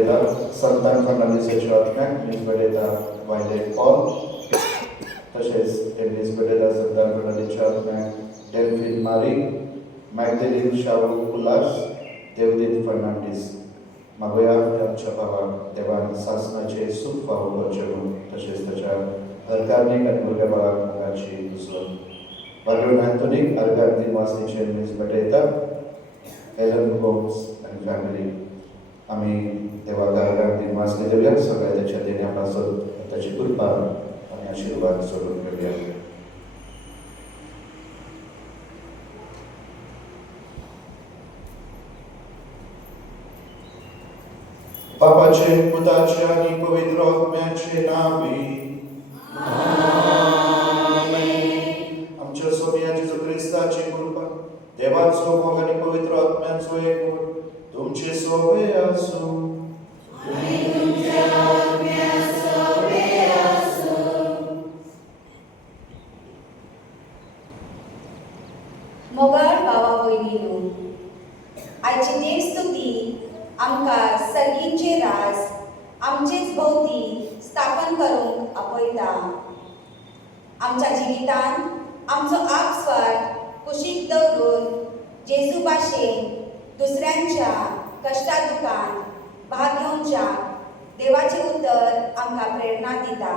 संतान फर्नांडीसाच्या आत्म्याक निजबडेता violet Paul तशेंच निजबडेता संतान फर्नांडीच्या आत्म्याक डेल्फिन मारी मॅगदलीन शाहू उल्हास देवदीत फर्नांडीस मागोया आमच्या भावाक देवान सासणाचे सूख फावो करचे म्हूण तशेंच ताच्या अर्गांनीक आनी भुरग्या बाळाक मोगाची दुसरो वार्गड अँथोनीक अर्गांतीन वासनीचे निजबडेता एलन होम्स आनी फॅमिली आम्ही देवाक अर्गांतीन वास केलेल्या सगळ्या त्याच्या देण्या पासून त्याची कृपा आणि आशीर्वाद सोडून घेऊया. बापाचे पुताचे आणि पवित्र आत्म्याचे नावी आमच्या सोम्या जेजू ख्रिस्ताची कृपा देवाचो मोग आणि पवित्र आत्म्याचो एकूण तुमचे सोबे आसूं मोगाळ भावा भयणीनो, आयची देव स्तुती आमकां सर्गींचे राज आमचेच भोवती स्थापन करूंक आपयता. आमच्या जिवितांत आमचो आपस्वार्थ कुशीक दवरून जेजू भाशेन दुसऱ्यांच्या कश्टा दुखान भाग घेवच्या देवाचे उतर आमकां प्रेरणा दिता.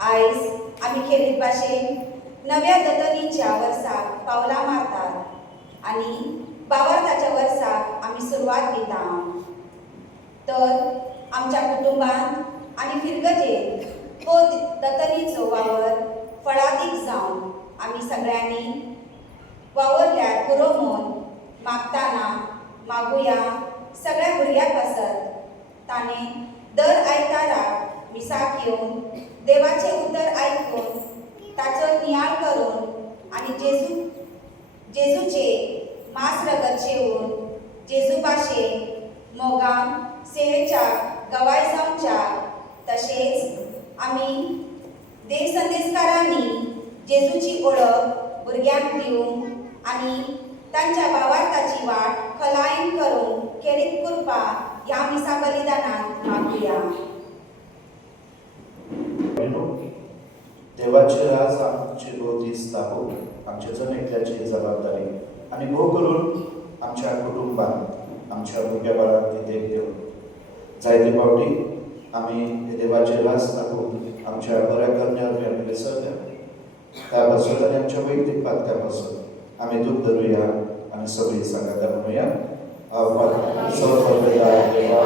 आयज आमी खेरीत भाशेन नव्या दतनीच्या वर्साक पावलां मारतात आनी भावार्थाच्या वर्साक आमी सुरवात दिता. तर आमच्या कुटुंबान आनी फिरगजेन हो दतनीचो वावर फळादीक जावन आमी सगळ्यांनी वावरल्यार पुरो म्हूण मागताना मागुया सगळ्या भुरग्यां पासत ताणें दर आयताराक मिसाक येवन देवाचें उतर आयकून ताचो नियाळ करून आनी जेजूचे मास रगत जेवून जेजू भाशेन मोगान सेवेच्या गवाय जावच्या. तशेंच आमी देव संदेशकारांनी जेजूची ओळख भुरग्यांक दिवंक आनी तांच्या भावार्थाची वाट खलायन करून खेरीत कृपा ह्या मिसा बलिदानांत मागुया. देवाचे राज आमचे भोवती स्थापूंक आमचे जणेकल्याची जबाबदारी आनी भोव करून आमच्या कुटुंबान आमच्या भुरग्या बाळांक ती देख दिवन जायते फावटी आमी देवाचे राज स्थापूंक आमच्या बऱ्या करण्यार विसरल्या त्या पासून आनी आमच्या वैयक्तीक पातक्या पासून आमी दूख धरुया आनी सगळीं सांगाता म्हणुया. देवा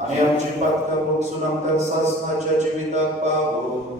आणि आमची पातका मोगसून आमकां सासणाच्या जिविताक पावो.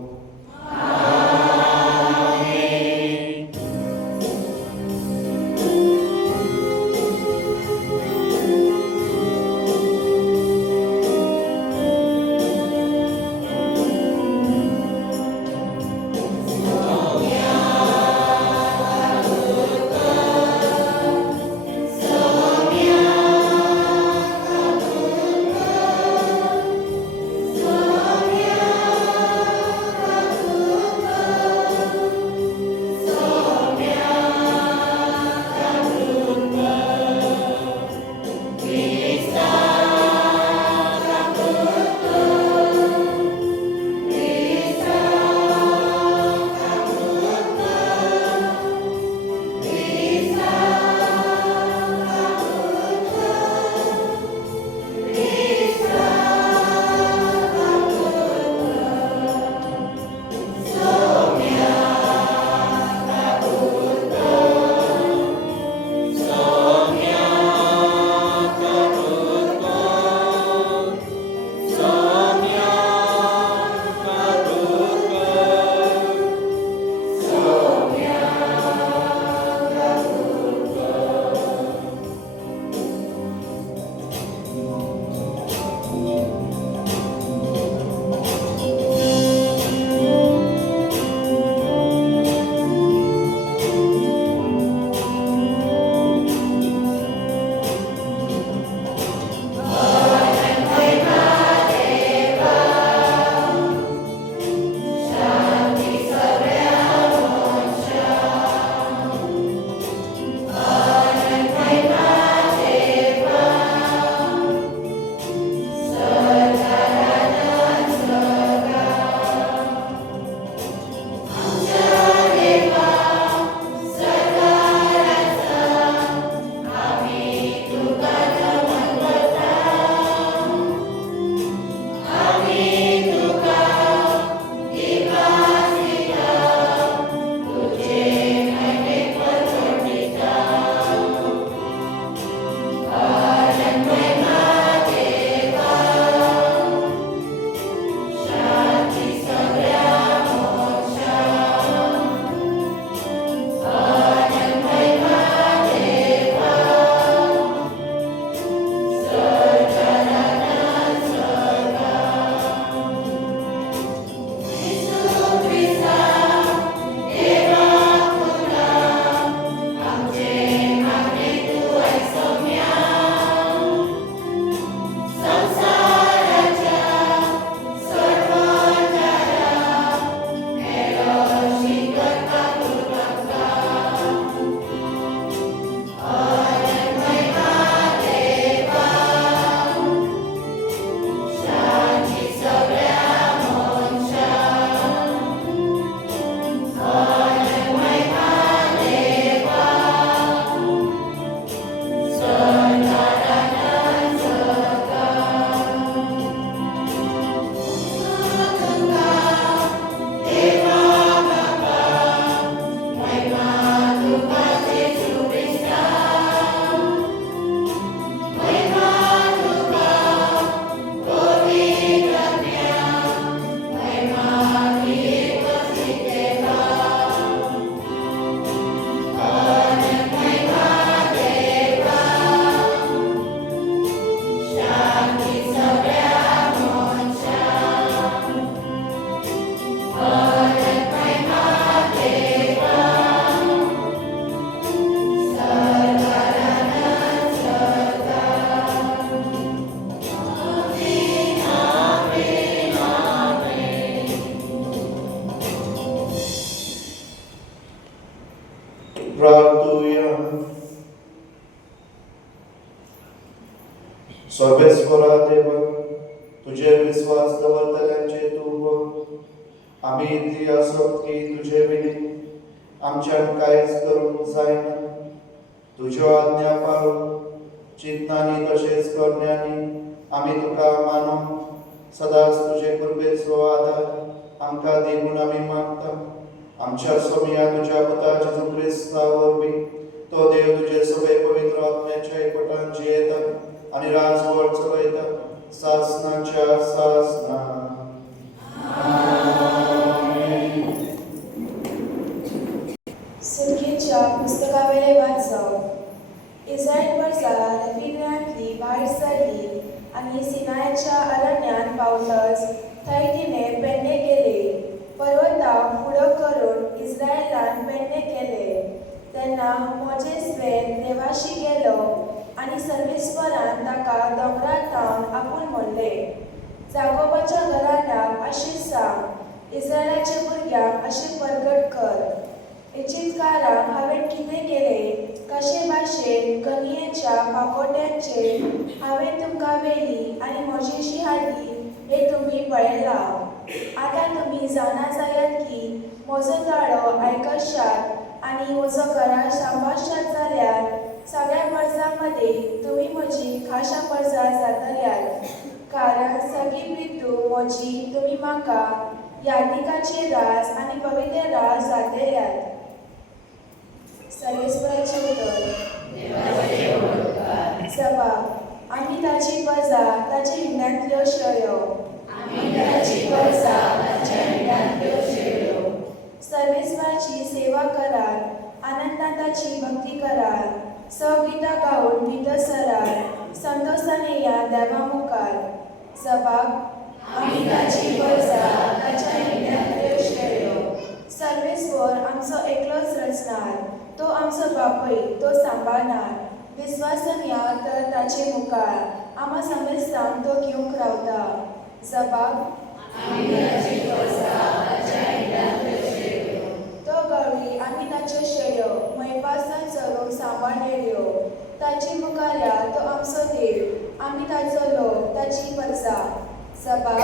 सर्वेस्वरा देव, तुझे विश्वास दवरतल्यांचे तू बघ. आम्ही इतली असत की तुझे विनी आमच्यान कांयच करूंक जायना. तुज्यो आज्ञा पाळून चिंतनांनी तशेंच करण्यांनी आमी तुका मानून सदांच तुजे कृपेचो आदार आमकां दी म्हूण आमी मागता. आमच्या सोमिया तुज्या पुता जेजू क्रिस्ता वरवीं तो देव तुजे सगळे पवित्र आत्म्याच्या एकवटान जियेता आनी राजवट चलयता सासनाच्या सासना. सुटकेच्या पुस्तकावेले वाचप. इस्रायल वर्सा रेफिदीयांतली भायर सरली आनी सिनायाच्या अरण्यात पावतच थंय तिणें पेडणे गेले. पर्वताक फुडो करून इस्रायलान पेडणे केले. तेन्ना मोजेसवेन देवाशी गेलो आनी सर्वेस्वरान ताका दोंगरार थावन आपूण म्हणलें, जाकोबाच्या घराण्याक अशें सांग, इस्रायलाच्या भुरग्यांक अशें परगट कर, इजिप्तकारांक हांवें कितें केलें, कशे भाशेन कनियेच्या पाकोट्यांचेर हांवें तुमकां व्हेली आनी म्हजेशी हाडली हें तुमी पळयलां. आतां तुमी जाणा जायात की म्हजो ताळो आयकशात आनी म्हजो घरा सांबाळशात जाल्यार सगळ्या परजां मदीं तुमी म्हजी खाशा परजां जातल्यात. कारण सगळी पितू म्हजी तुमी म्हाका यादिकाचे रास आनी पवित्र रास जातल्यात. सर्वेस्वराचे उतर. जबाब. आमी ताची प्रजा ताचे हिंड्यांतल्यो शेळयो. सर्वेस्वराची सेवा करात, आनंदान ताची भक्ती करात, सवगितां गावून भितर सरात, संतोषाने या देवा मुखार. जबाब. आमी ताची प्रजा ताच्या हिंड्यांतल्यो शेळयो. सर्वेस्वर आमचो एकलोच रचणार, तो आमचो बापूय, तो सांबाळणार. विस्वासान या तर ताचे मुखार आमा समेस्तान तो घेवंक रावता. जबाब. तो गवळी आमी ताच्यो शेळयो मैपासान चरोवंक सांबाळलेल्यो. ताची मुखार तो आमचो देव, आमी ताचो लोक, ताची परजा. जबाब.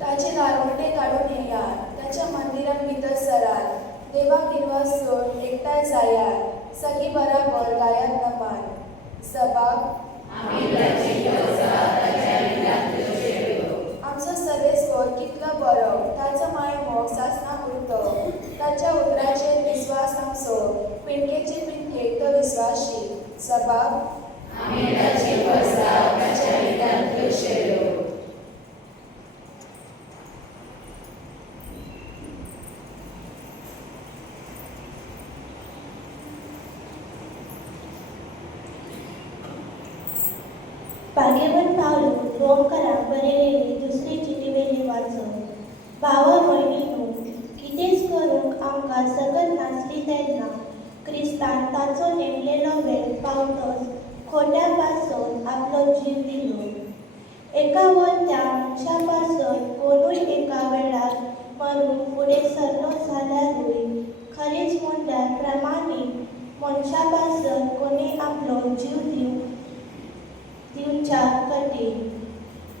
ताचे दारोवंडे काडून येयात, ताच्या मंदिरान भितर सरात, देवाक निर्वासून एकठांय जायात, सगळीं बराबर गायात नमान. जबाब. आमचो सर्वेस्वर कितलो बरो, ताचो मायमोग सासना उरतो, ताच्या उतराचेर विस्वास आमचो, पिणकेचे पिणकेक तो विस्वाशी. जबाब. भाग्यवान पावलो रोमकाराक बरयलेली दुसरी चिटीवेली वाचप. भावा भयणींनो, कितेंच करूंक आमकां सकत नासली तेन्ना क्रिस्तान ताचो नेमलेलो वेळ पावतच खोट्या पासून आपलो जीव दिलो. एका वरत्या मनशा पासून कोणूय एका वेळार मरून फुडें सरलो जाल्यारूय खरेंच म्हणल्यार प्रामाणीक मनशा पासून कोणें आपलो जीव दिवच्या कठीण.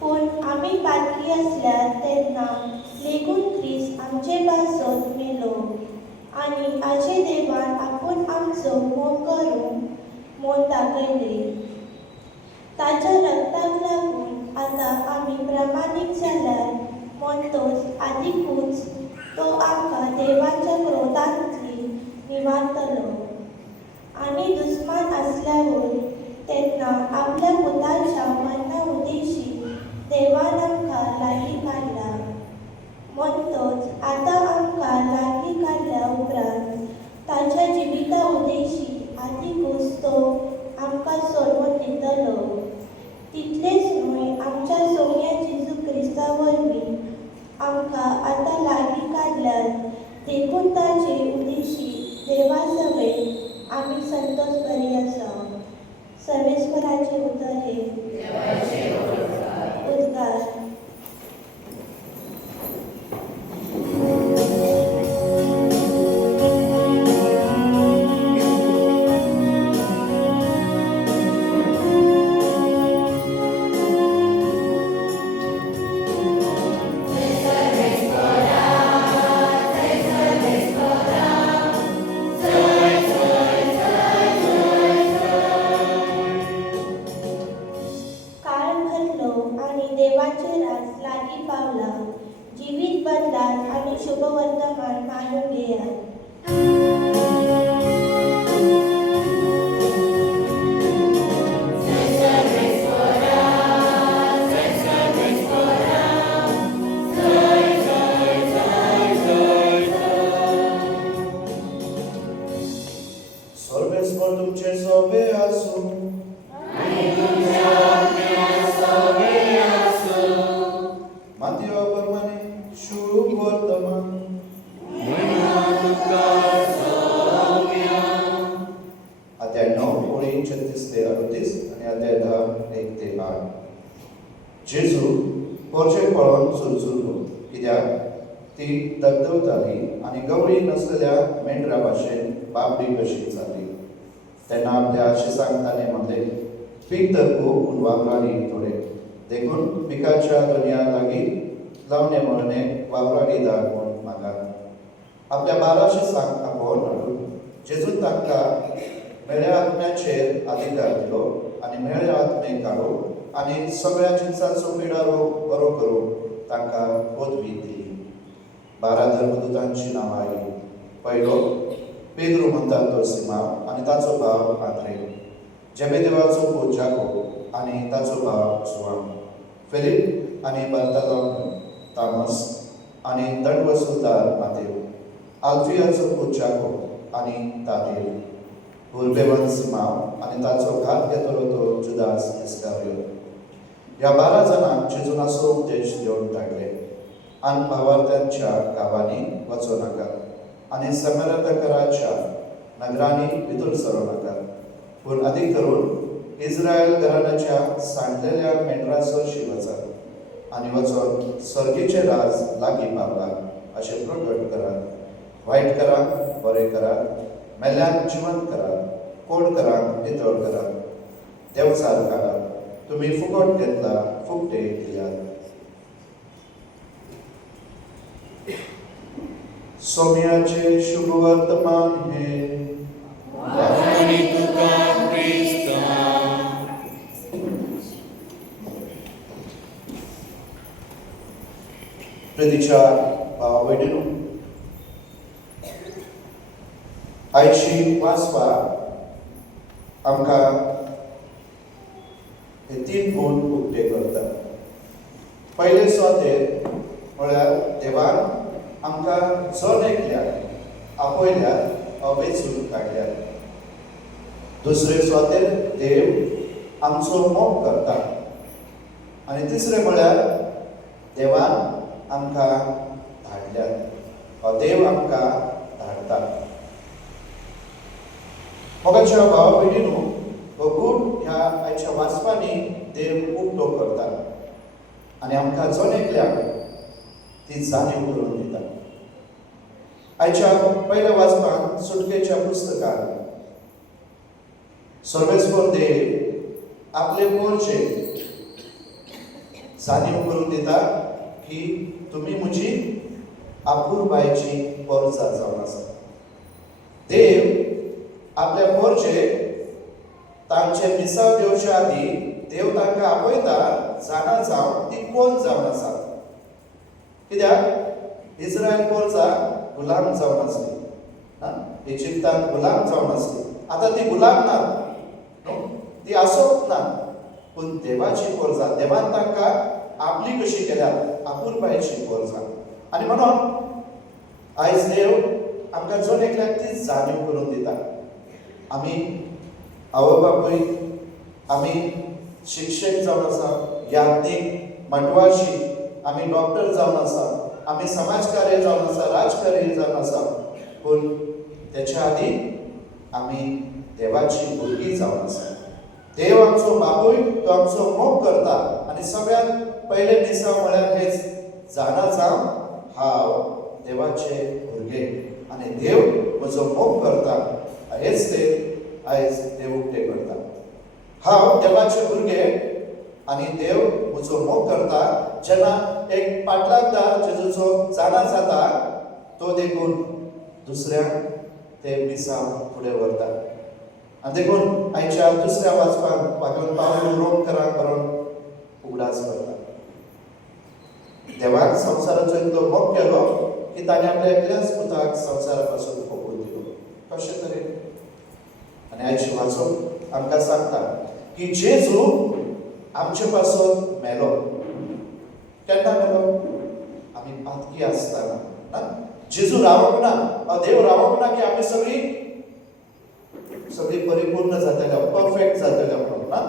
पूण आमी पातकी आसल्यार तेन्ना लेगून ख्रिस्त आमचे पासून मेलो आनी आजे देवान आपूण आमचो मोग करून मोल दाखयले. ताच्या रक्ताक लागून आतां आमी प्रामाणीक जाल्यार म्हणटोच आदिकूच तो आमकां देवाच्या क्रोधांतली निवारतलो. आनी दुस्मान आसल्यावर तेन्ना आपल्या पुताच्या मरणा उद्देशी देवान आमकां लागीं काडला. म्हणटोच आतां आमकां लागीं काडल्या उपरांत ताच्या जिविता उद्देशी आदिकूच तो आमकां सोडवून दितलो. तितलेंच न्हय, आमच्या सोम्या जेजू क्रिस्ता वरवीं आमकां आतां लागीं काडल्यार देखून ताचे उद्देशी देवा सवेन आमी संतोश बरी आसा. सर्वेस्वराचे उतर हे उद्गार. सर्वेस्वर तुमचे सोबे आसूं मातयो प्रमाणे शुभ वर्तमान अध्याय 9 ओळी 36 ते 38 आणि अध्याय 10 1 ते 8. जेजू पोरचे पळोवन सुरसुरलो, कित्याक ती दगदगताली आनी गवळी नसलेल्या मेंढरा भाशेन बाबडी कशी जाली. तेन्ना आपल्या शिसांक ताणें म्हणलें, पीक धरपू पूण वावरांनी थोडे. देखून पिकाच्या दोनया लागीं लावणे मळणे वावरांनी धाड म्हूण म्हाका. आपल्या 12 शिसांक आपोवन हाडून जेजून तांकां मेळ्या आत्म्याचेर अधिकार दिलो आनी मेळ्या आत्मे काडून आनी सगळ्या जिन्सांचो पिडारो बरो करूंक तांकां पदवी दिली. 12 धर्मदूतांची नांवां आयलीं. पयलो पेद्रू म्हणटात तो सिमाव आनी ताचो भाव आंद्रे, जेबेदेवाचो पूत जाकोब आनी ताचो भाव जुआन, फिलीप आनी बार्तोलोमेव, तामस आनी दंड वसूलदार मातेव, आल्फियाचो पूत जाकोब आनी तादेव, उर्बेवन सिमाव आनी ताचो घात घेतलो तो जुदास इस्कारियोत. ह्या 12 जाणांक जेजून असो उपदेश दिवन धाडले, आन भावार्थ्यांच्या गांवांनी वचो नाका आनी समाराधकाराच्या नगरांनी भितर सरो नाका, पूण अदीक करून इस्रायल घराण्याच्या सांडलेल्या मेंढराचोशी वचात आनी वचोन सर्गेचे राज लागीं पावला अशें प्रकट करात. वायट करांक बरें करात, मेल्ल्यांक जिवंत करात, कोड करांक नितळ करात, देवचार काडात. तुम्ही फुकट घेतला, फुकटे दियात. सोम्याचे शुभ वर्तमान हे प्रितीच्या भावा भयणीनो, आयची वाचपा आमकां हे 3 गुण उक्ते करता. पयले स्वातेर म्हळ्यार देवान आमकां जण एकल्याक आपयल्यात वेंचून काडल्यात. दुसरे स्वातेर देव आमचो मोग करता आनी तिसरे म्हळ्यार देवान आमकां धाडल्यात, देव आमकां धाडटा. मोगाच्या भावा भयणीनो, हो गूण ह्या आयच्या वाचपांनी देव उक्तो करता आनी आमकां जण एकल्याक ती जाणीव करून दिता. आयच्या पयल्या वाचपान सुटकेच्या पुस्तकान सर्वेस्वर देव आपले पोरचे जाणीव करून दिता की तुमी म्हजी आपुरबायची पोरजां जावन आसा. देव आपल्या पोरचे तांचे मिसाव घेवच्या आदी देव तांकां आपयता जाणा जावन ती कोण जावन आसा. कित्याक इस्रायल पोरजां गुलाम जावन आसली, इजिप्तान गुलाम जावन आसली. आतां ती गुलाम ना, ती आसोप ना, पूण देवाची पोरजां, देवान तांकां आपली कशी केल्यात, आपुरबायची पोरजां. आनी म्हणून आयज देव आमकां जण एकल्याक ती जाणीव करून दिता. आमी आवय बापूय, आमी शिक्षक जावन आसा, याज्ञीक, मटवाशी, आमी डॉक्टर जावन आसा, आमी समाजकार्य जावन आसा, राजकार्य जावन आसा, पूण तेच्या आदी आमी देवाची भुरगीं जावन आसा. देव आमचो बापूय, तो आमचो मोग करता आनी सगळ्यांत पयले मिसाव म्हळ्यार हेच, जाणा जावन हांव देवाचे भुरगे आनी देव म्हजो मोग करता. हेच ते आयज देव उक्ते करता. हांव देवाचे भुरगे आनी देव म्हजो मोग करता. जेन्ना एक पाटलादार जेजूचो जाणा जाता, तो देखून दुसऱ्यांक ते मिसाव फुडें व्हरता. आनी देखून आयच्या दुसऱ्या वाचपाक वागून पावल रोमकारांक बरोवन उगडास करता. देवान संवसाराचो इतलो मोग केलो की ताणें आपल्या एकल्याच पुताक संवसारा पासून फोकून दिलो. कशें तरेन? आनी आयची वाचून आमकां सांगता की जेजू आमचे पासून मेलो. केन्ना मेलो? आमी पातकी आसतना. जेजू रावंक ना, देव रावंक ना की आमी सगळीं सगळी परिपूर्ण जातल्या, परफेक्ट जातल्या म्हणून ना,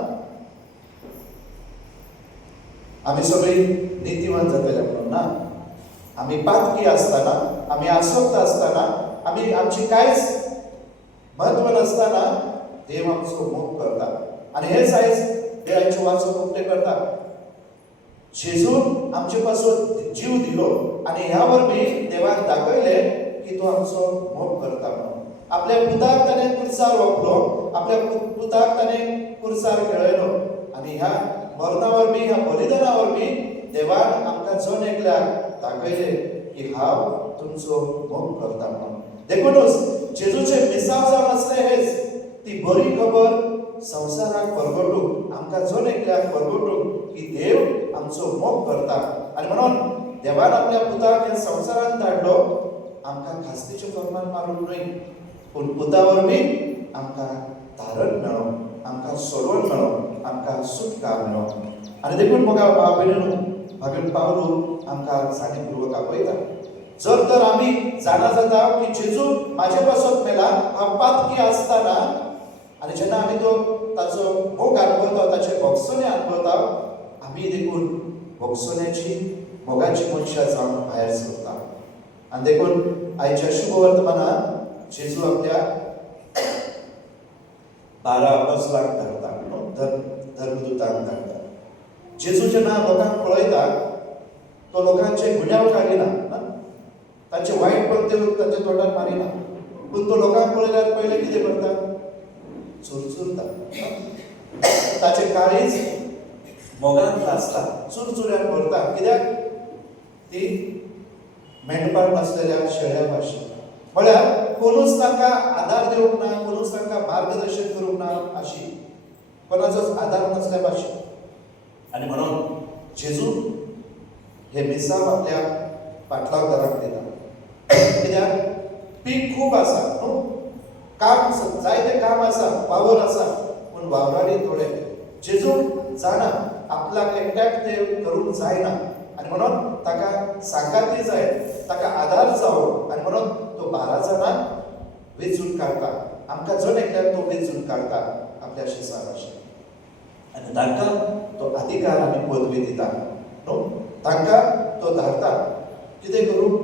आम्ही सगळी नीतिवान जातल्या म्हणून ना, आम्ही पातकी असताना, आम्ही आसक्त असताना, आम्ही आमची काहीच महत्व नसताना देव आमचं मोग करता. आणि हेच आयज देवाचे वाचक उक्ते करतात. जेजून आमचे पासून जीव दिलो आणि ह्यावर मी देवाक दाखवले की तो आमचो मोग करता म्हणून. आपल्या पुताक ताणे कुर्सार वापरलो, आपल्या पुताक ताणे कुर्सार खेळयलो आणि ह्या मरणावर बी, ह्या बलिदानावर बी देवान आमकां जण एकल्याक दाखयले की हांव तुमचो मोग करता म्हणून. देखूनच जेजूचे मिसाव जावन असले हेच ती बरी खबर संवसाराक परगटूंक, आमकां जण एकल्याक परगटूंक की देव आमचो मोग करता. आणि म्हणून देवान आपल्या पुताक ह्या संवसारांत धाडलो आमकां खास्तीचे फर्मान मारूंक न्हय, पूण पुतावर बी आमकां तारण मेळोवंक, आमकां सोडवण मेळोवंक, आमकां सुटका मेळोवंक. आणि देखून म्हाका भाव भयणीनो, भगत पावलो आमकां जाणीवपूर्वक आपयता. जर तर आमी जाणा जाता की जेजू म्हाजे पासून मेला, हांव पातकी आसताना, आणि जेन्ना आमी तो ताचो मोग अनुभवता, ताचे भोगसणे अनुभवता, आमी देखून भोगसण्याची मोगाची मनशां जावन भायर सरता. आणि देखून आयच्या शुभ वर्तमानात जेजू आपल्या 12 अपोस्तलांक धाडटा, धर्मदूतांक धाडटा. जेजू जेन्ना लोकांक पळयता तो लोकांचे गुन्यांव काडिना, तांचे वायटपण ते तांच्या तोंडार मारिना, पूण तो लोकांक पळयल्यार पयले कितें करता? चुरचुरता. ताचे काळीज मोगान नाचता, चुरचुऱ्यान भरता. कित्याक? ती मेंढपाळ नासलेल्या शेळ्या भाशेन. म्हळ्यार कोणूच तांकां आदार दिवंक ना, कोणूच तांकां मार्गदर्शन करूंक ना अशी, कोणाचोच आदार नासल्या भाशेन. आणि म्हणून जेजू हे मिसाव आपल्या पाटलावदाराक दिता. कित्याक? पीक खूब आसा न्हू, काम जायते काम आसा, वावर आसा, पूण वावरांनी थोडे. जेजू जाणा आपल्याक एकट्याक ते करूंक जायना, आणि म्हणून ताका सांगाती जाय, ताका आदार जावो, आणि म्हणून तो 12 जाणांक वेंचून काडटा. आमकां जण एकट्याक तो वेंचून काडटा आपल्या शिसार अशें. आणि तांकां तो अधिकार आनी पदवी दिता न्हू, तांकां तो धाडटा. कितें करूं?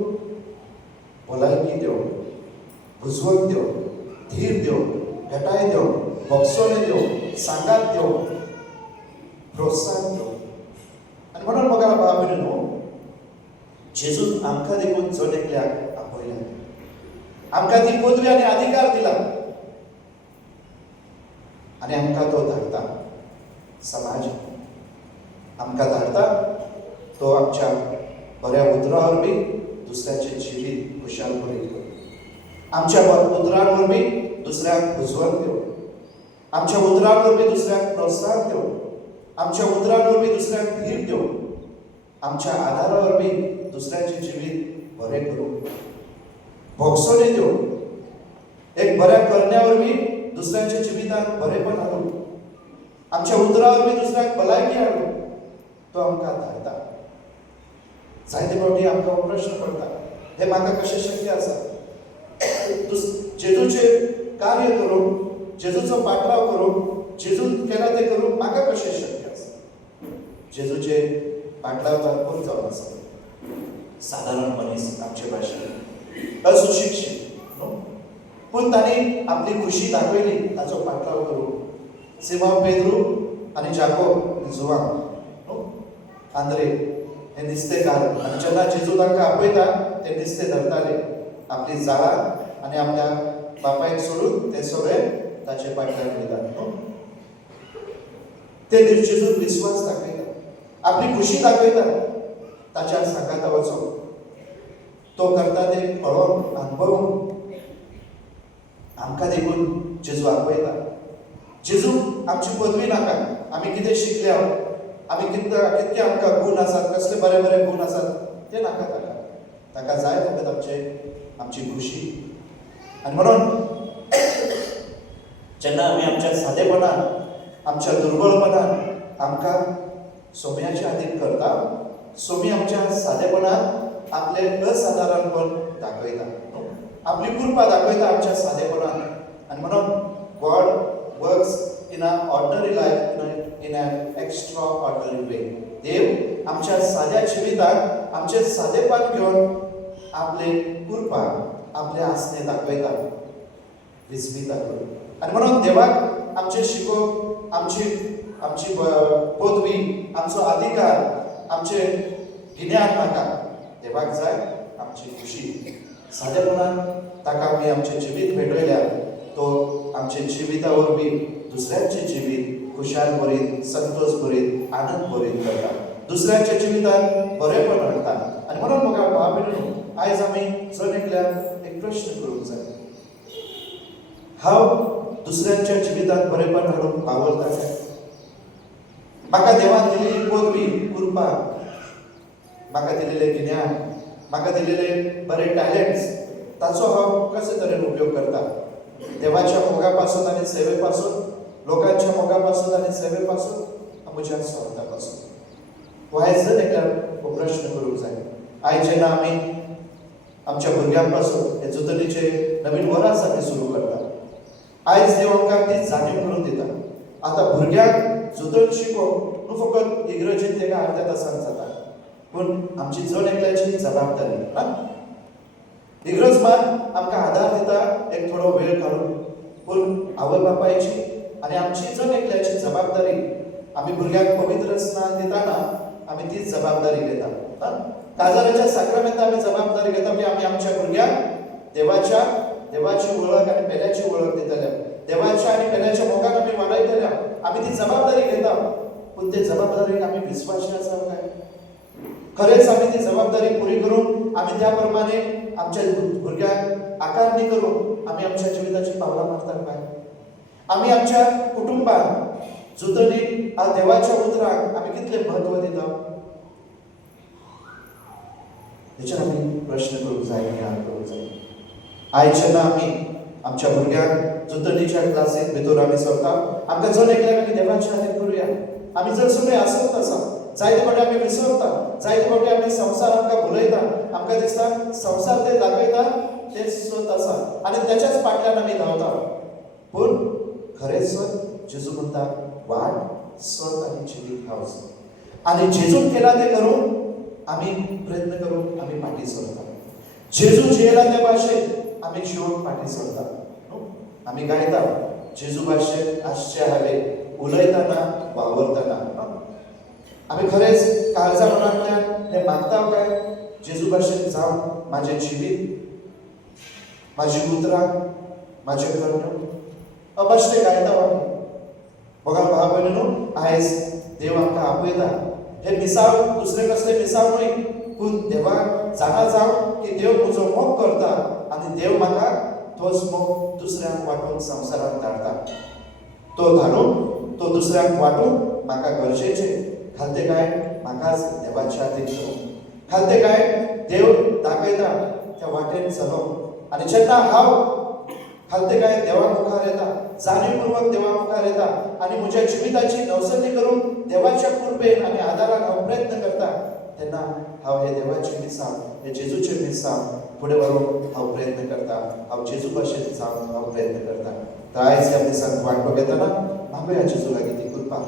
भलायकी दिवं, बुजवण दिवं, धीर दिवं, घटाय दिवं, भोगसणे दिवं, सांगात दिवं, प्रोत्साहन दिवं. आणि म्हणून बघा भाव भयणीनो, जेजून आमकां देखून जण एकल्याक आपयल्या, आमकां ती पदवी आनी अधिकार दिला, आनी आमकां तो धाडटा समाज, आमकां धाडटा तो आमच्या बऱ्या उतरावर बी दुसऱ्याचे जिवीत खुशाल करीत करता. आमच्या उतरांवर बी दुसऱ्याक बुजवण दिवं, आमच्या उतरांवर बी दुसऱ्याक प्रोत्साहन दिवं, आमच्या उतरांवर बी दुसऱ्याक धीर दिवं, आमच्या आदारावर बी दुसऱ्याचे जिवीत बरें करूं, भोगसणे दिवं, एक बऱ्या करण्यावर बी दुसऱ्याच्या जिवितांत बरेपण हाडूं, आमच्या उतरावर बी दुसऱ्याक भलायकी हाडूं, तो आमकां धाडटा. जायते फावटी आमकां हो प्रश्न पडटा, हे म्हाका कशें शक्य आसा? जेजूचे कार्य करूंक, जेजूचो पाटलाव करूंक, जेजून केला ते करूंक म्हाका कशें शक्य आसा? जेजूचे पाटलावदार कोण जावन आसा? सादारण मनीस आमचे भाशेन, असुशिक्षीत न्हू, पूण तांणी आपली खुशी दाखयली ताचो पाटलाव करूंक. सिमोन पेद्रू आनी जाकोब जुवांग न्हू, आंद्रे हे नुस्तेकार, आनी जेन्ना जेजू तांकां आपयता ते नुस्तें धरताले, आपली जाळां आनी आपल्या बापायक सोडून ते सगळे ताचे पाटल्यार वयतात न्हू. ते जेजून विस्वास दाखयता, आपली खुशी दाखयता ताच्या सांगाता वचून. तो करता ते पळोवन अनुभवून आमकां देखून जेजू आपयता. जेजू आमची पदवी नाका, आमी कितें शिकल्या, आमी कितके आमकां गूण आसात, कसले बरे बरे गूण आसात, ते नाका ताका. ताका जाय फकत आमची खुशी. आनी म्हणून जेन्ना आमी आमच्या सादेपणान, आमच्या दुर्बळपणान आमकां सोम्याचे आदीन करता, सोमी आमच्या सादेपणान आपले असादारणपण दाखयता, आपली कृपा दाखयता आमच्या सादेपणान. आनी म्हणून गॉड आमच्या साध्या जिविताक आमचे सादेपण घेऊन आपले कृपा आपले आसने दाखयता विस्मिता करून. आणि म्हणून देवाक आमचे शिकोवप आमची पदवी आमचो अधिकार आमचे गिन्यान नाका. देवाक जाय आमची खुशी. सादेपणान ताका आमी आमचे जिवीत भेटयल्या तो आमचे जिविता वरवीं दुसऱ्यांचे जिवीत खुशाल भरीत संतोष भरीत आनंद भरीत करता. दुसऱ्यांच्या जिवितान बरेपण हाडटा. आणि म्हणून म्हाका भाव भयणीनो आयज आमी जण एकल्याक एक प्रश्न करूंक जाय. हांव दुसऱ्यांच्या जिवितांत बरेपण हाडूंक वावरता काय? म्हाका देवान दिलेली पदवी कृपा म्हाका दिलेले गिन्यान म्हाका दिलेले बरे टॅलेंट्स ताचो हांव कशे तरेन उपयोग करता? देवाच्या मोगापासून आणि सेवेपासून लोकांच्या मोगापासून आणि सेवेपासून म्हज्या स्वार्थापासून. आयज जर एकल्याक हो प्रश्न करूंक जाय. आयज जेन्ना आमी आमच्या भुरग्यांपासून हे जुतलीचे नवीन वर्स आमी सुरू करता. आयज देव आमकां ती जाणीव करून दिता. आतां भुरग्यांक जुतल शिकोवप न्हू फकत इग्रजीत तेका अर्ध्या तासान जाता पूण आमची जण एकल्याची जबाबदारी ना. इग्रज मान आमकां आदार दिता एक थोडो वेळ काडून पूण आवय बापायची आनी आमची जण एकल्याची जबाबदारी आमी भुरग्यांक पवित्र स्नान दिताना आमी तीच जबाबदारी घेता. काजाराच्या साक्रामेंत आमी जबाबदारी घेता की आमी आमच्या भुरग्यांक देवाची वळख आनी पेल्याची वळख दितल्या. देवाच्या आनी पेल्याच्या मोगान आमी वाडयतल्या. आमी ती जबाबदारी घेता पूण ते जबाबदारीक आमी विस्वासी आसा काय? खरेंच आमी ती जबाबदारी पुरी करून आमी त्या प्रमाणे आमच्या भुरग्यांक आकारणी करून आमी आमच्या जिविताची पावलां मारतात काय? आमी आमच्या कुटुंबाक जुतलीक आ देवाच्या उतराक आमी कितले म्हत्व दिता हेचेर आमी प्रश्न करूंक जाय ध्यान करूंक जाय. आयज जेन्ना आमी आमच्या भुरग्यांक जुतलीच्या क्लासीक भितर आमी सरता आमकां जण एकल्याक आमी देवाचे खातीर करुया. आमी जर सगळे आसत आसा जायते फावटी आमी विसरता जायते फावटी आमी संवसार आमकां भुलयता. आमकां दिसता संवसार ते दाखयता ते सत आसा आनी त्याच्याच फाटल्यान आमी धांवता. पूण खरें सत जेजू म्हणटा वाट सत आनी जिवीत हांवच. आनी जेजून केला ते करून आमी प्रयत्न करून आमी फाटीं सरता. जेजू जियेला त्या भाशेन आमी जिवून फाटीं सरता. आमी गायता जेजू भाशेन आसचे हावे उलयतना वावरतना. आमी खरेंच काळजा मनांतल्यान हें मागता काय जेजू भाशेन जावं म्हाजें जिवीत म्हाजी उतरां म्हाजें कर्म अबाशते गायता आमी. बघा भाव भयणीनो आयज देव आमकां आपयता. हे मिसाळ दुसरे कसले मिसाळ न्हय पूण देवाक जाणा जावं की देव म्हजो मोग करता आनी देव म्हाका तोच मोग दुसऱ्यांक वाटून संवसारांत धाडटा. तो धाडून तो दुसऱ्यांक वाटून म्हाका गरजेचें. खालते काय म्हाकाच देवाच्या हातीन करूंक खालते काय देव दाखयता त्या वाटेन चलोवंक. आनी जेन्ना हांव खालते काय देवा मुखार येता जाणीवपूर्वक देवा मुखार येता आनी म्हज्या जिविताची नवसती करून देवाच्या कृपेन आनी आदारान हांव प्रयत्न करता तेन्ना हांव हे देवाचे मिसाळ हे जेजूचे मिसाळ फुडें व्हरूंक हांव प्रयत्न करता. हांव जेजू भाशेन जावंक हांव प्रयत्न करता. तर आयज ह्या दिसांत वांटो घेतना मागुया जेजू लागीं ती कृपा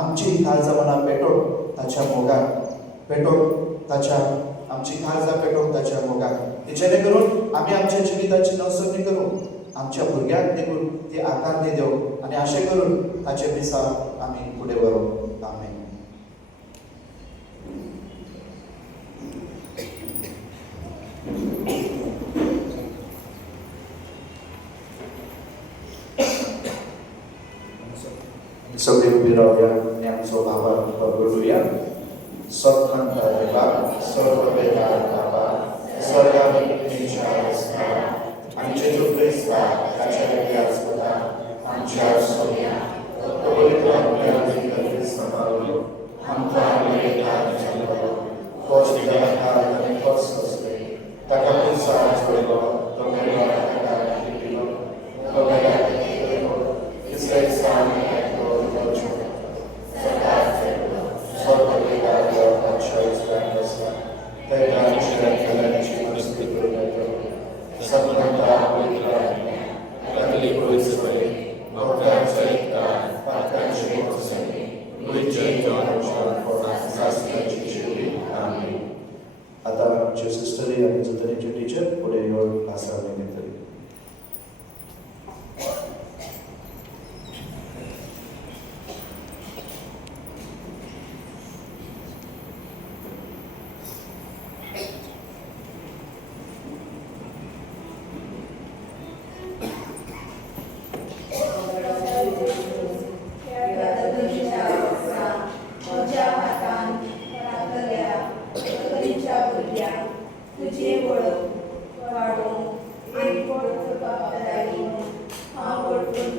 आमची काळजां मनां पेटोवन ताच्या मोगान पेटोवन ताच्या आमची काळजां पेटोवन ताच्या मोगान जेणे करून आमी आमच्या जिविताची नवसती करून आमच्या भुरग्यांक देखून ती आकारणी दिवं आनी अशें करून ताचे मिसाळ आमी फुडें व्हरूंक. आमेन. सगळे उबी रावया आनी आमचो भावाक करूया. सत्मंत देवा सर्व वेदार बाबा स्वर्गांत तुमच्या आसता आनी जेजू क्रिस्ता ताच्या वेगळ्याच पदा आमच्या सोया पवित्र आत्म्यान सांभाळून आमकां आमच्या जन्मलो खोश देवाकार आनी खोश असले ताका पुरसाद जोडलो तो मेळ्ळो ताका दिलो तो मेळ्ळो इस्रायल स्थान Satu kata,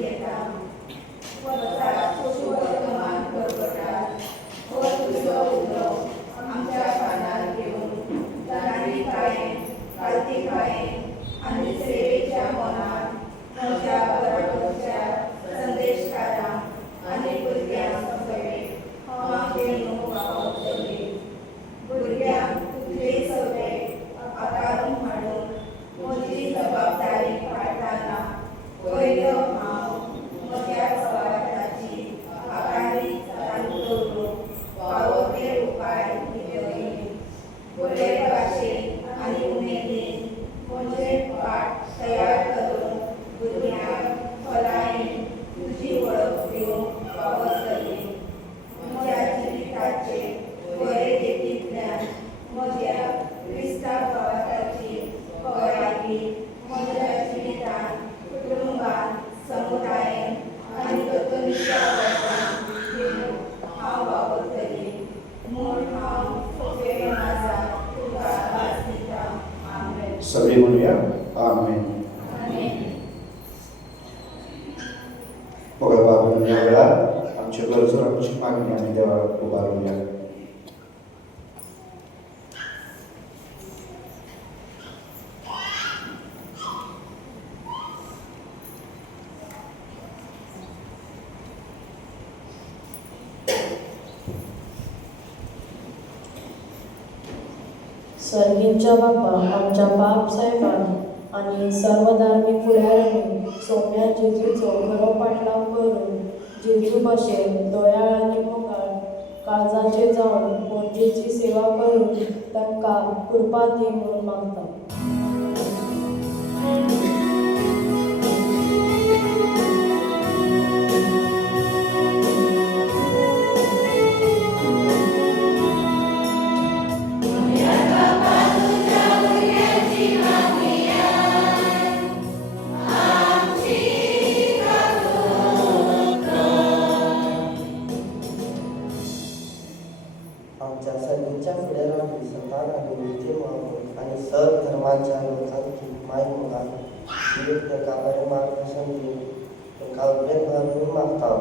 येता वतात शुभवर्तमान प्रगटात व तुझं उद्भव आमच्या कानात घेऊन जाणारी कायम कालती कायम आणि सेवेच्या मनात माझ्या बरोबरच्या संदेशकारा आणि भुरग्यांक सगळे घेऊन वावरतले भुरग्यांक तुझे सगळे आकारून हाडून म्हजी जबाबदारी पाळटाना पयलो हांव म्हज्या स्वार्थाची आकारी चालू दवरून वावरते उपाय घेतले बरे भाशेन आनी उमेदीन म्हजे पाठ तयार करून भुरग्यांक खोलायेन तुजी वळख दिवंक वावरतली म्हज्या जिविताचे बरे देखींतल्यान म्हज्या क्रिस्तांव भावाची भलायकी म्हज्या जिवितांत कुटुंबांत समुदायान आनी कतोलिका वर्गांत दिवंक हांव वावरतली म्हूण हांव सगळे माझा तुका भास दिता आमेन. सगळे म्हणूया आमेन. बघा बाबा या वेळात आमच्या गरजूर आमची मागणी आम्ही देवाला उभारूया. सर्गींच्या बापा आमच्या बाप साहेबान आणि सर्व धार्मिक फुडाऱ्यांनी सोम्या जेजूचो खरो पाटलाव करून जेजू भाशेन दोयाळ आनी मोगाळ काळजाचे जावन पणजेची सेवा करून तांकां कृपा दी म्हणून मागता. आमच्या सर्वांच्या फुडारांनी संतान आणि नित्य महापौर आणि सर्व धर्मांच्या लोकांची माय मुगा विवेक तांकां बरें मार्गदर्शन दिवन तांकां उबें घालून मागता.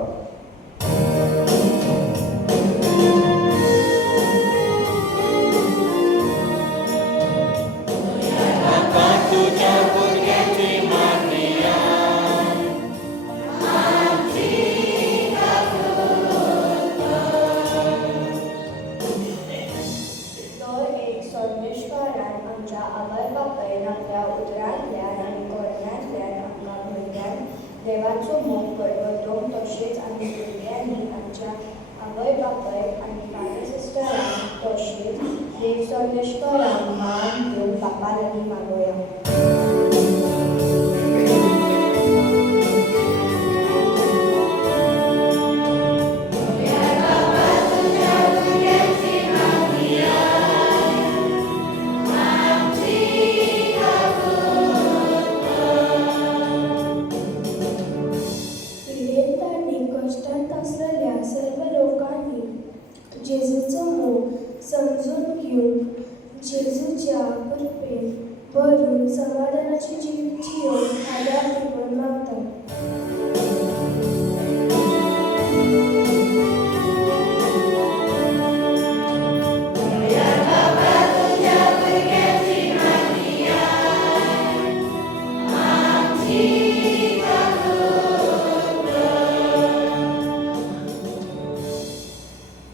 संदेशकारान आमच्या आबाय बापायन आपल्या उतरांतल्यान आनी गोरण्यांतल्यान आमकां भुरग्यांक देवाचो मोग करतो तशेंच आमी भुरग्यांनी आमच्या आबाय बापाय आनी फादर सिस्टरांक तशेंच देव संदेशकारांक मान दिवन बापा लागीं मागोया. कष्टांत असलेल्या सर्व लोकांनी जेजूचो मोग समजून घेऊन जेजूच्या कृपेन भरून समाधानाची जीवन जियोंक आदार दिवून मागतात.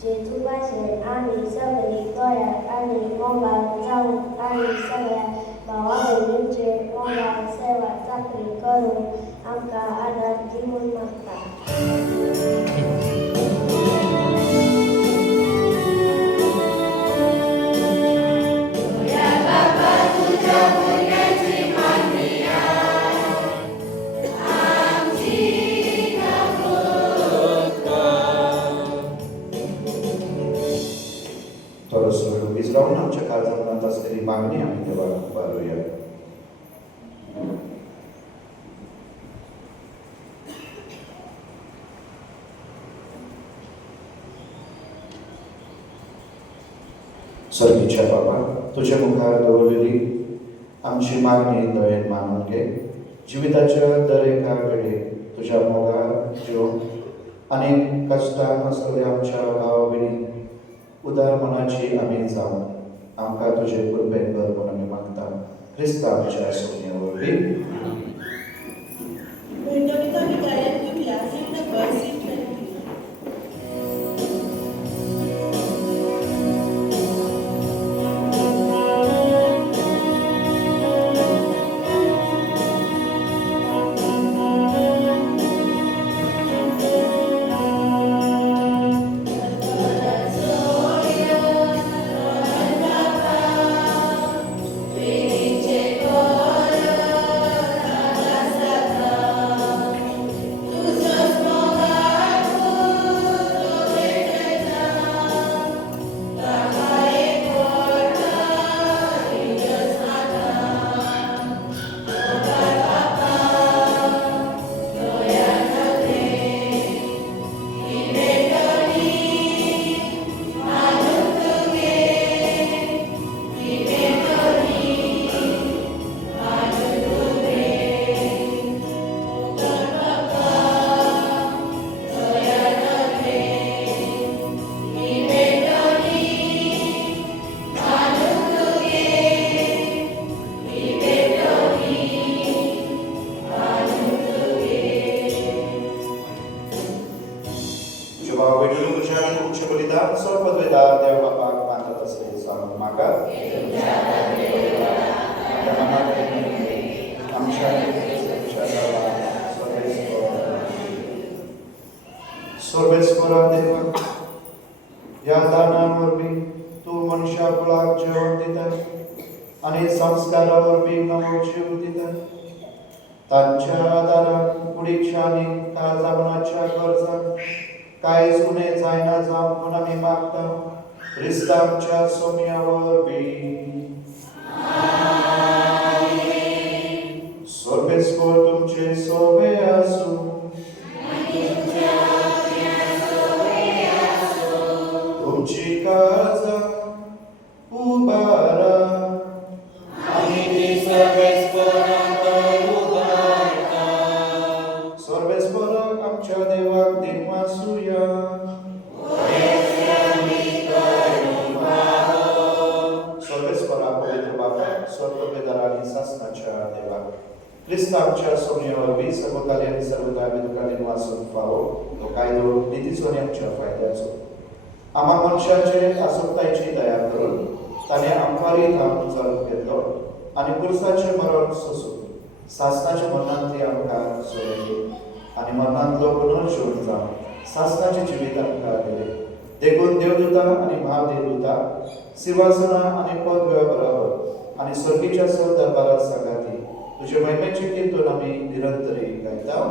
जेजू भाशेन आमी सगळीं गोंयांत आनी मोगाळ जावन आनी सगळ्या भावा भयणींचे मोगाळ सेवा चाकरी करून आमकां आदार दी म्हूण मागता. थोडंसं उभीच राहून आमच्या काळजात असलेली मागणी आम्ही देवाला उभारूया. सर्गीच्या बाबा तुझ्या मुखार दवरलेली आमची मागणी दयेन मानून घे. जिविताच्या दर एका वेळेक तुझ्या मोगार जीव अनेक कष्टां असलेल्या आमच्या भावा भयणी उदार मनाची आम्ही जाऊ आमकां तुझे कृपेन भर म्हणून आमी मागता क्रिस्ता आमच्या सोन्यावरवी भेटवणीचा विद्यालयात घेतल्या सीट नंबर 620. या दानांवर बी तू मनुष्या कुळाक जेवण दिता आणि संस्कारावर बी नवो जीव दिता तांच्या आदाराक कुडीच्या आनी काळजामनाच्या गरजांक कांयच उणें जायना जावं म्हूण आमी मागता क्रिस्तांच्या सोम्यावर बी स्वर्गेस्वर तुमचे सोबे आसूं तुमची काळजां उबारा सर्वेस्पराक आमच्या देवाक दिनवासुया सर्वेस्परा पवित्र बाबा स्वर्गवेदार आणि शासनाच्या देवाक क्रिस्ता आमच्या सोन्यावर बी सर्वकाली आणि सर्वकाळ दुकाने वासून फावो तो कायदो नितीचो आणि आमच्या फायद्याचो आम्हा मनशाचे आसक्तायेची दया करून ताणे आमकारी थांब चलत घेतलो आणि पुरुषाचे मरण सोसून शासनाच्या मरणांतली आमकां सोडली आणि मरणांतलो पुनर्जीवन जावन शासनाचे जिवीत आमकां दिले देखून देवदूता आणि महादेवदूता सिंहासना आणि पदव्या बरोबर आणि स्वर्गीच्या स दरबारात सांगाती तुझे महिमेचे कीर्तन आम्ही निरंतरी गायता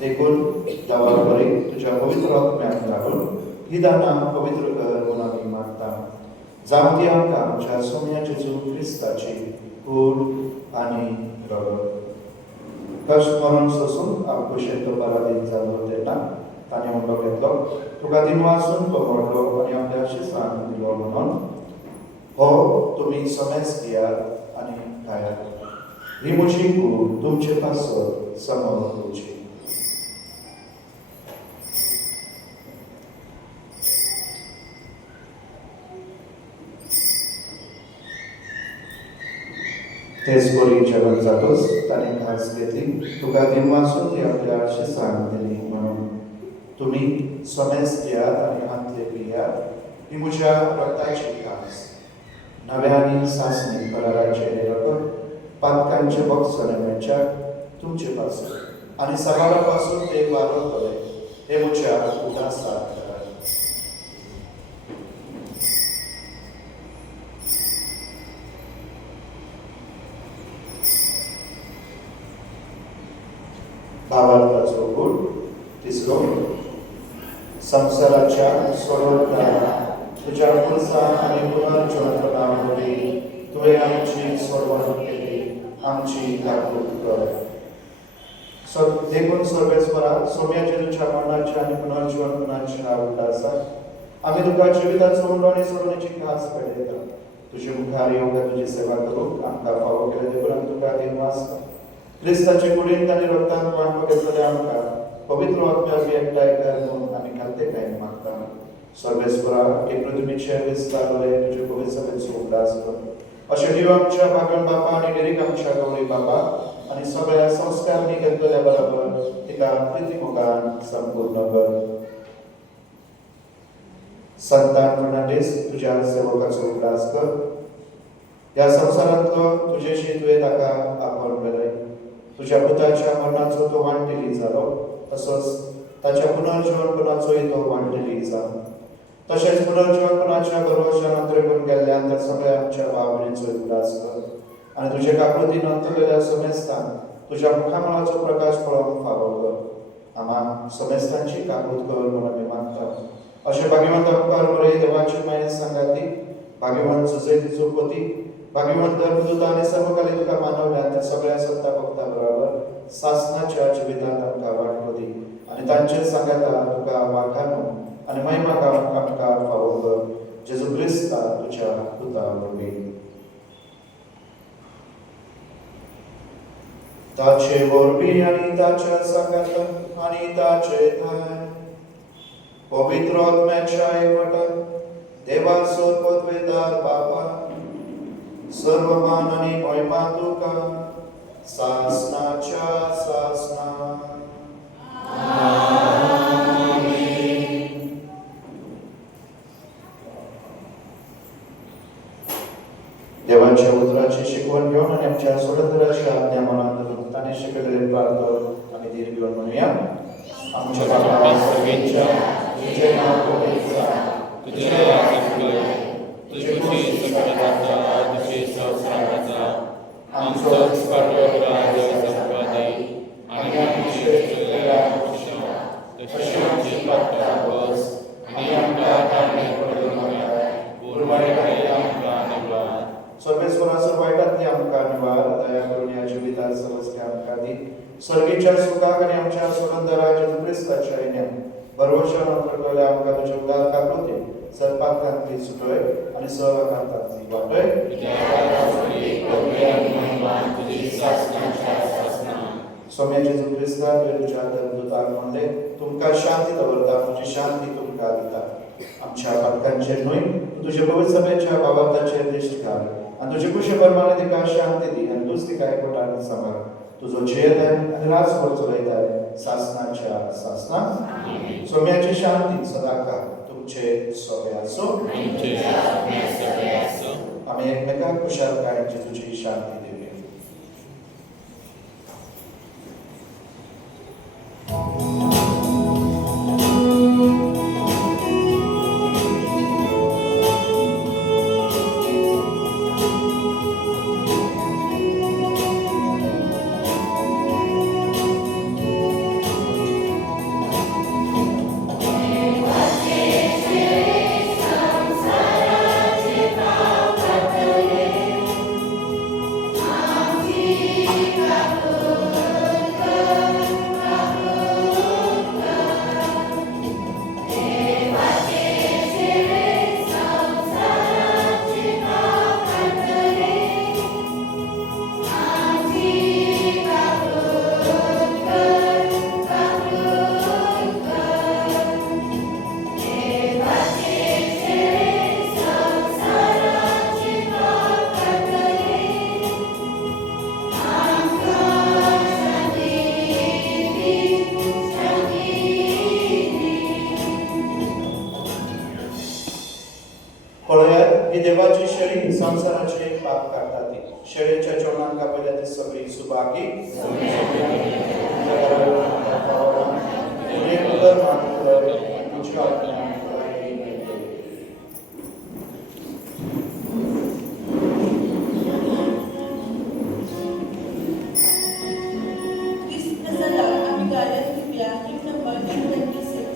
देखून देवा बरी तुझ्या पवित्र आत्म्यान घालून ही दानां पवित्र कर म्हणून आमी मागता. जावं ती आमकां आमच्या सोम्या जेजू क्रिस्ताची कूड आनी रगत. कश्ट मरण सोसून आमकुशें तो पराधीन जालो तेन्ना ताणें म्हणलो घेतलो, तुका दिन वाचून तो मोडलो आनी आपल्या शिसांक दिलो म्हणून हो तुमी समेज घेयात आनी खायात. ही म्हजी कूड तुमचे पासत समोर तुमची. तेच करी जेवण जातोच ताणें खास घेतली, तुका दिन वाचून ती आपल्या शिसांक दिली म्हणून तुमी समेज घेयात आनी हातले पियात. ही म्हज्या रक्ताची खास. नव्या आनी सासणी कराराचे रगत पातकांचे बक्षणेच्या तुमचे पासून आनी सकाळा पासून ते वारतले हे म्हज्या उदासाक करात. भावार्थाचो गूढ तिसरो. संसाराच्या सोडवताना तुझ्या पुरसां आनी पुनर्जन्मनावळी तुवें आमची सोडवण केली, आमची दाखोवप कर. देखून सर्वेस्वरा सोम्या जेजूच्या मरणाच्या आनी पुनर्जन्मनाच्या उल्हासाक आमी तुका जिविताचो उंडो आनी सोडवणेची खास पेडयता. तुजे मुखार येवंक तुजी सेवा करूंक आमकां फावो केले देखून आमी तुका दिन वाचता. क्रिस्ताचे कुडींत आनी रक्तांत वांटो घेतलेले आमकां पवित्र आत्म्याची एकठांय कर म्हणून आमी खालतेकाय मागता. सर्वेस्वरा एकपृथ्वीचे विस्तारले तुजे पवित्र सभेचो उल्हास कर. अशें दिव आमच्या भागण बापा आनी डेरीक आमच्या गौरी बापा आनी सगळ्या संस्कारनी घेतलेल्या बरोबर तिका प्रिती मोगान संपूर्ण कर. संतान फर्नांडीस तुज्या सेवकाचो उल्हास कर. ह्या संवसारांतलो तुजेशी तुवें ताका आपण बरय. तुज्या पुताच्या मरणाचो तो वांटेली जालो तसोच ताच्या पुनर्जीवनपणाचोय तो वांटेली जालो. तशेंच पुनर्जीवनपणाच्या भरवशान अंतरेकून गेल्ल्यान त्या सगळ्या आमच्या भाव भयणींचो उल्हास कर आनी तुजे काकुळतीन अंतरलेल्या समेस्तांक तुज्या मुखामळाचो प्रकाश पळोवंक फावो कर. आम्हा समेस्तांची काकुळत कर म्हणून आमी मागता. अशें भाग्यवंत उपकार बरे देवाची माये सांगाती, भाग्यवंत सुसैतीचो पती, भाग्यवंत धर्मदूता आनी सर्वकाली तुका मानवल्यान त्या सगळ्या संता भक्तां बरोबर सासणाच्या जिवितांत आमकां वांटो दी आनी तांचे सांगाता तुका वाखाणू आनी महिमा गावंक आमकां फावो कर. जेजू क्रिस्ता तुज्या पुता वरवीं. ताचे वरवीं आनी ताच्या सांगात आनी ताचे थाय पवित्र आत्म्याच्या एकवटान देवाचो पदवेदार बापा सर्व मान आनी महिमा तुका सासणाच्या सासणा. देवाच्या उतराची शिकवण घेऊन आणि आमच्या स्वतंत्राची आज्ञा मनात धरून ताने शिकवलेले प्रार्थना आम्ही दीर्घ घेऊन म्हणूया. आमच्या बाबा सर्वेच्या तुझे नाव पवित्र जा, तुझे राज्य येवो, तुझी कृती स्वर्गात तशी संसारात जा. आमचो स्वर्गीय राज्य संपादी आणि आमची केलेल्या खुशा तशी आमची पातळ बस आणि आमकां ताणे पडून नका पूर्वडे आमकां निवार. सर्वेश्वराचो वायटांतली आमकां निवार. दया करून या जिवितार समस्या आमकां दी. सर्गीच्या सुखाक आनी आमच्या स्वतंत्रा जेजू क्रिस्ताच्या येण्यान भरवशान प्रकल्ल्या आमकां तुज्या उदार काकुळते सर्पांतली सुटय आनी सर्वकांतांतली वाटय. सोम्या जेजू क्रिस्ता तुवें तुज्या धर्मदूताक म्हणलें, तुमकां शांती दवरता, म्हजी शांती तुमकां दिता. आमच्या पातकांचेर न्हय, तुजे पवित्र सभेच्या भावार्थाचेर दिश्ट घाल आनी तुजे कुशे प्रमाणे तिका शांती दी आनी तूंच तिका एकवटान सांबाळ. तुजो जयताय आनी राजभर चलयताय सासणाच्या सासणाक. सोम्याची शांती सदांकाळ तुमचे सोबे आसूं. आमी एकमेकांक कुशालकायेची तुजी शांती दिवया. सुबाकी पुढे उदर मात्र तुझी आज्ञा करायला मिळते. क्रिसमसला आम्ही गायन घेऊया हिम नंबर 926.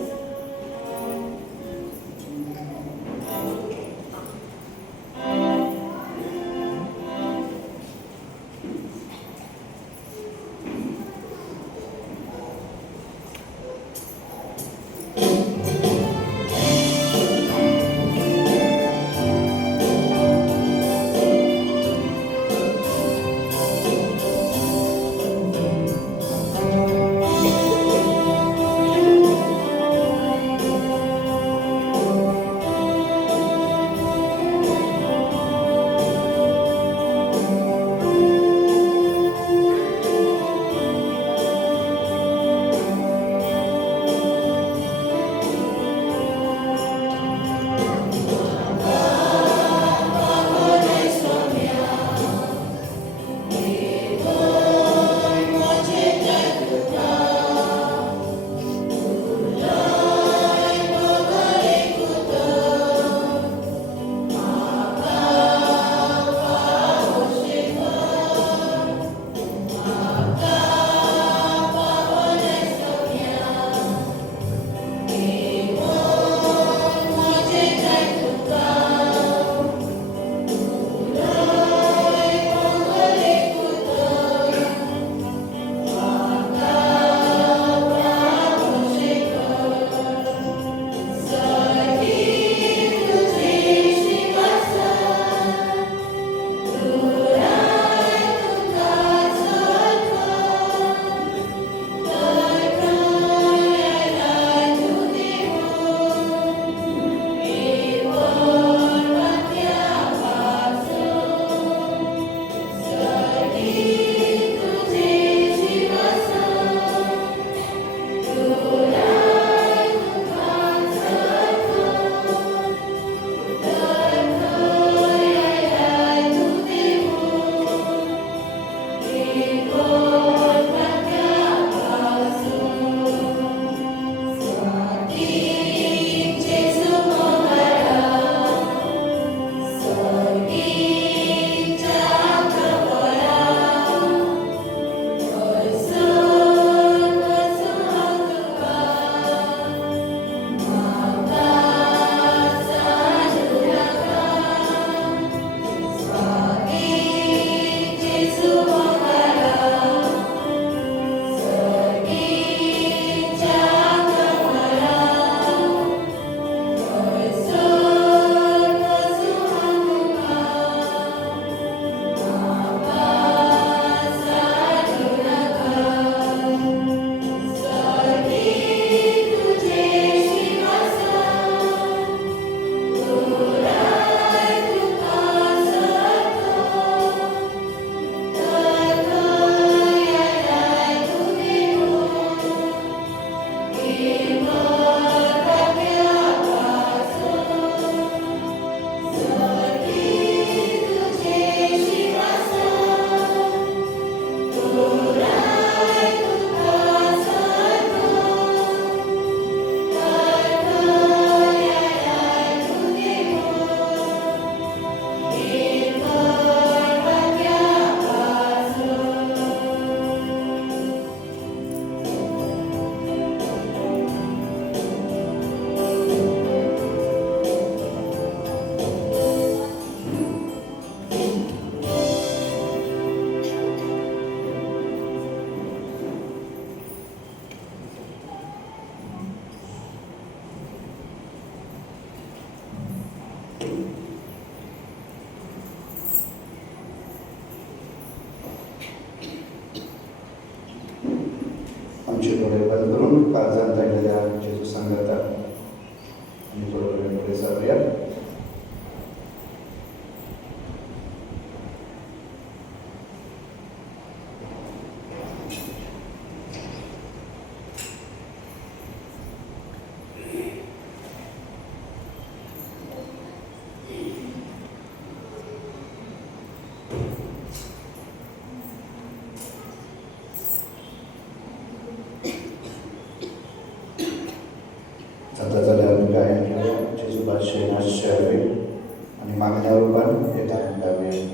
आमचे डोळे बंद करून काळजात राहिलेल्या जेजू सांगता आणि थोडं वेळ पुढे जाऊया. आचरवे आणि मागण्या रूपान हे धारण द्यावे.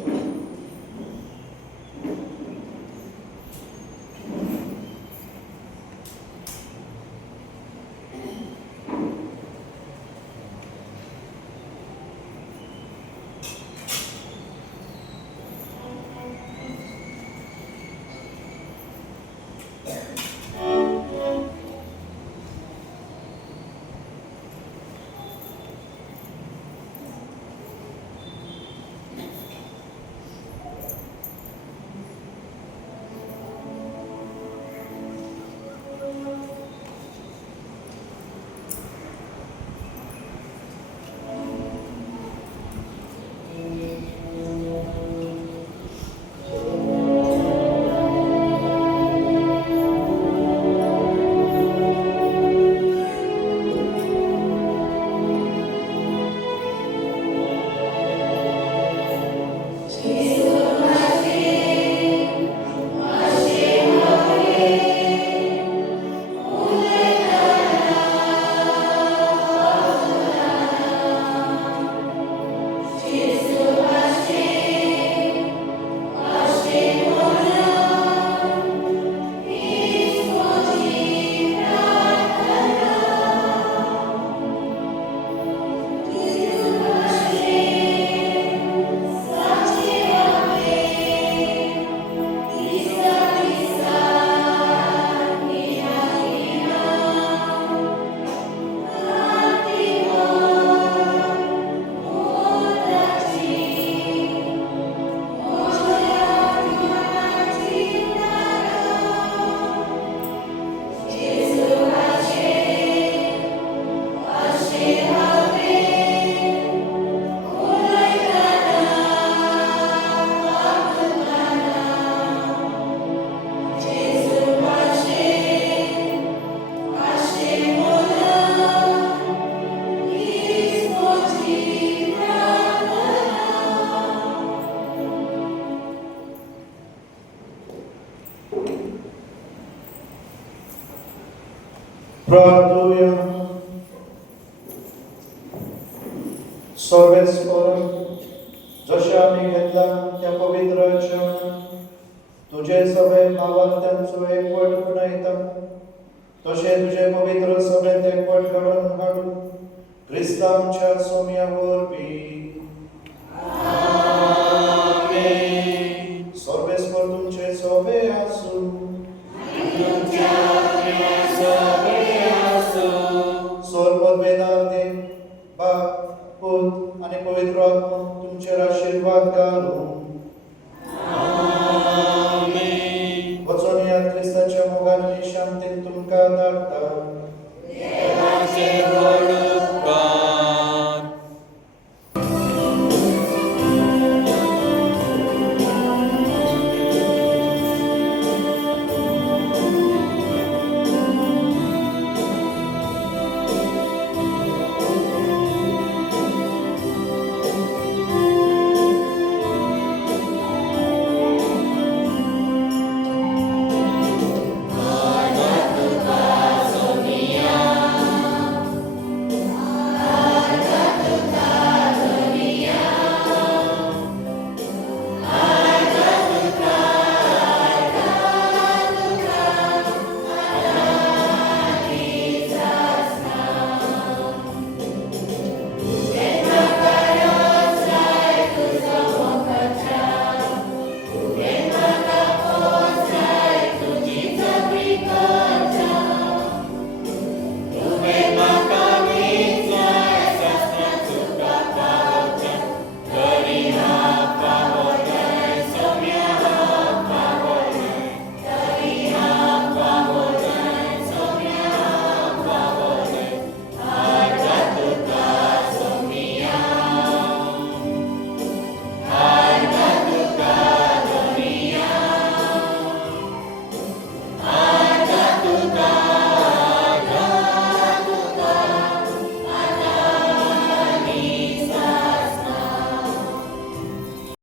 प्रार्थूया. सर्वेस्पर जशें आमी घेतला त्या पवित्र जेवणान तुजे सगळे भावार्थ्यांचो एकवट मनयता तशें तुजे पवित्र सभेत एकवट घडोवन हाडून क्रिस्तांच्या सोम्या वरवीं सर्वेस्पर तुमचे सोबे आसूं. सर्ववेदांते बाप पूत आनी पवित्र आत्मा तुमचेर आशीर्वाद घालूं. वचून या क्रिस्ताच्या मोगान आनी शांतीन तुमकां धाडटा.